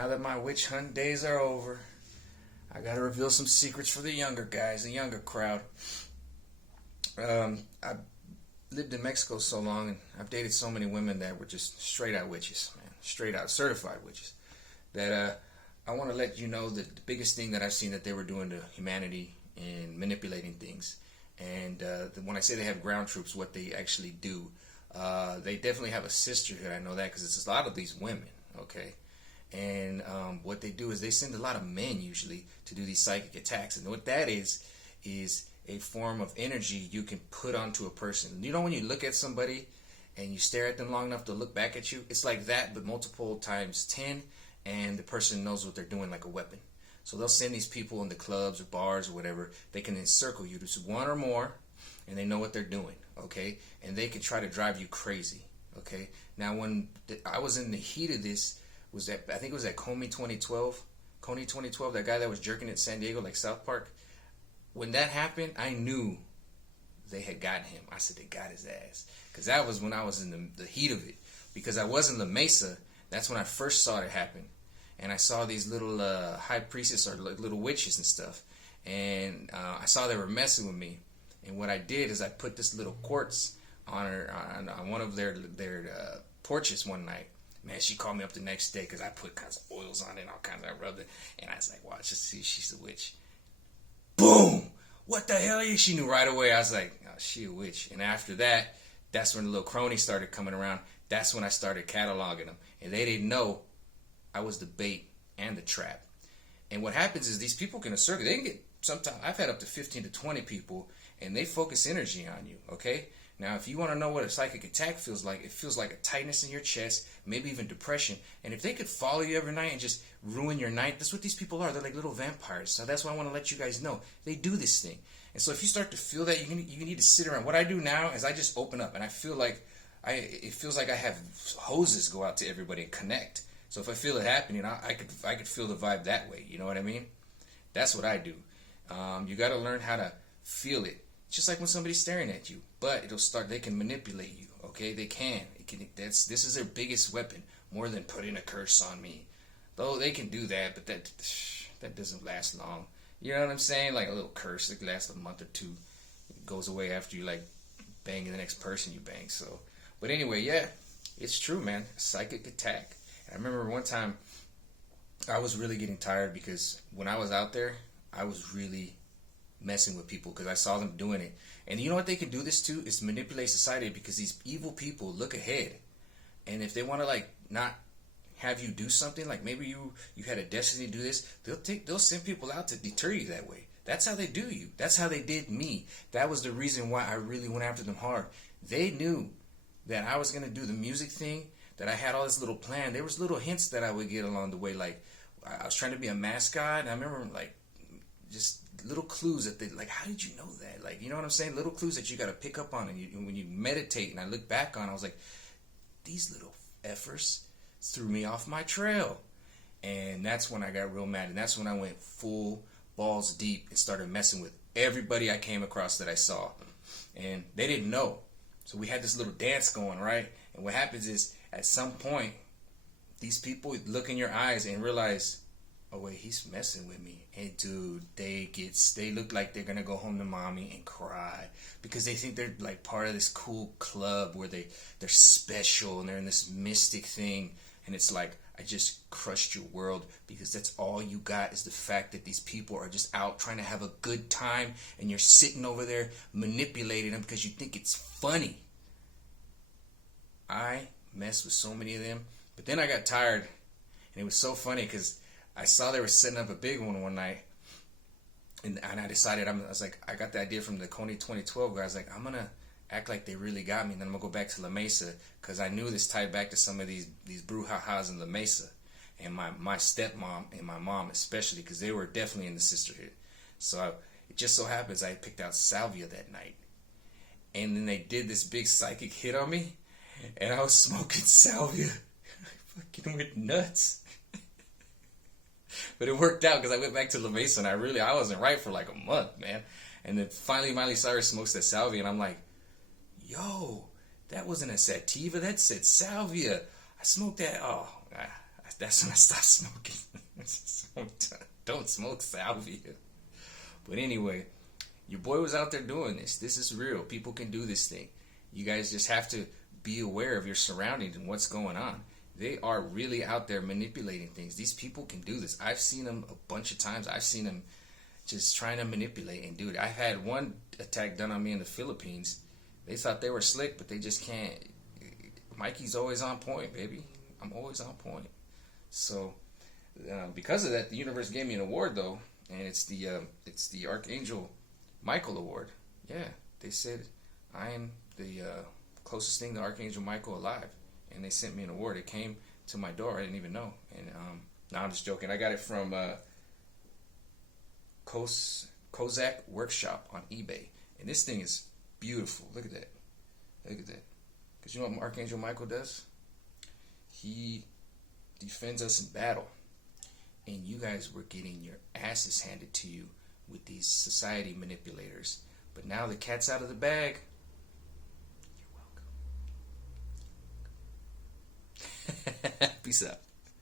Now that my witch hunt days are over, I gotta reveal some secrets for the younger guys, the younger crowd. I lived in Mexico so long, and I've dated so many women that were just straight out witches, man, straight out certified witches. That I want to let you know that the biggest thing that I've seen that they were doing to humanity and manipulating things. And when I say they have ground troops, what they actually do, they definitely have a sisterhood. I know that because it's a lot of these women, okay? And what they do is they send a lot of men usually to do these psychic attacks. And what that is a form of energy you can put onto a person. You know when you look at somebody and you stare at them long enough to look back at you? It's like that, but multiple times 10, and the person knows what they're doing like a weapon. So they'll send these people in the clubs or bars or whatever. They can encircle you. There's one or more, and they know what they're doing, okay? And they can try to drive you crazy, okay? Now, when I was in the heat of this, I think it was at Coney 2012, that guy that was jerking at San Diego, like South Park. When that happened, I knew they had gotten him. I said, they got his ass. Because that was when I was in the heat of it. Because I was in La Mesa. That's when I first saw it happen. And I saw these little high priestesses or little witches and stuff. And I saw they were messing with me. And what I did is I put this little quartz on one of their porches one night. Man, she called me up the next day because I put kinds of oils on it and all kinds of, I rubbed it. And I was like, watch, just see, she's a witch. Boom! What the hell is she? Knew right away. I was like, oh, she a witch. And after that, that's when the little cronies started coming around. That's when I started cataloging them. And they didn't know I was the bait and the trap. And what happens is these people can assert it. They can get, sometimes, I've had up to 15 to 20 people, and they focus energy on you, okay? Now, if you want to know what a psychic attack feels like, it feels like a tightness in your chest, maybe even depression. And if they could follow you every night and just ruin your night, that's what these people are. They're like little vampires. So that's why I want to let you guys know. They do this thing. And so if you start to feel that, you need to sit around. What I do now is I just open up, and I feel like it feels like I have hoses go out to everybody and connect. So if I feel it happening, I could feel the vibe that way. You know what I mean? That's what I do. You got to learn how to feel it. Just like when somebody's staring at you, but they can manipulate you, okay? They can. This is their biggest weapon, more than putting a curse on me. Though they can do that, but that doesn't last long. You know what I'm saying? Like a little curse, it lasts a month or two. It goes away after you like banging the next person you bang. So, but anyway, yeah, it's true, man. Psychic attack. And I remember one time I was really getting tired because when I was out there, I was really messing with people because I saw them doing it. And you know what they can do this to is manipulate society, because these evil people look ahead, and if they want to like not have you do something, like maybe you had a destiny to do this, they'll send people out to deter you that way. That's how they do you. That's how they did me. That was the reason why I really went after them hard. They knew that I was going to do the music thing, that I had all this little plan. There was little hints that I would get along the way, like I was trying to be a mascot, and I remember like just little clues that they like, how did you know that? Like, you know what I'm saying? Little clues that you got to pick up on, and when you meditate, and I look back on, I was like, these little effers threw me off my trail. And that's when I got real mad, and that's when I went full balls deep and started messing with everybody I came across that I saw. And they didn't know. So we had this little dance going, right? And what happens is, at some point, these people look in your eyes and realize, oh wait, he's messing with me. And dude, they look like they're gonna go home to mommy and cry, because they think they're like part of this cool club where they're special and they're in this mystic thing. And it's like, I just crushed your world, because that's all you got is the fact that these people are just out trying to have a good time, and you're sitting over there manipulating them because you think it's funny. I messed with so many of them, but then I got tired, and it was so funny because I saw they were setting up a big one night, and I decided, I was like, I got the idea from the Coney 2012 guy. I was like, I'm gonna act like they really got me, and then I'm gonna go back to La Mesa, because I knew this tied back to some of these brouhahas in La Mesa, and my stepmom and my mom especially, because they were definitely in the sisterhood. So it just so happens I picked out salvia that night, and then they did this big psychic hit on me, and I was smoking salvia. I fucking went nuts. But it worked out, because I went back to La Mesa, and I wasn't right for like a month, man. And then finally Miley Cyrus smokes that salvia, and I'm like, yo, that wasn't a sativa, that said salvia. I smoked that. Oh, I that's when I stopped smoking. Don't smoke salvia. But anyway, your boy was out there doing this. This is real. People can do this thing. You guys just have to be aware of your surroundings and what's going on. They are really out there manipulating things. These people can do this. I've seen them a bunch of times. I've seen them just trying to manipulate and do it. I've had one attack done on me in the Philippines. They thought they were slick, but they just can't. Mikey's always on point, baby. I'm always on point. So because of that, the universe gave me an award, though, and it's the Archangel Michael Award. Yeah, they said I am the closest thing to Archangel Michael alive, and they sent me an award. It came to my door. I didn't even know. And no, I'm just joking. I got it from Kozak Workshop on eBay, and this thing is beautiful. Look at that. Look at that. Because you know what Archangel Michael does? He defends us in battle. And you guys were getting your asses handed to you with these society manipulators. But now the cat's out of the bag. You're welcome. Peace out.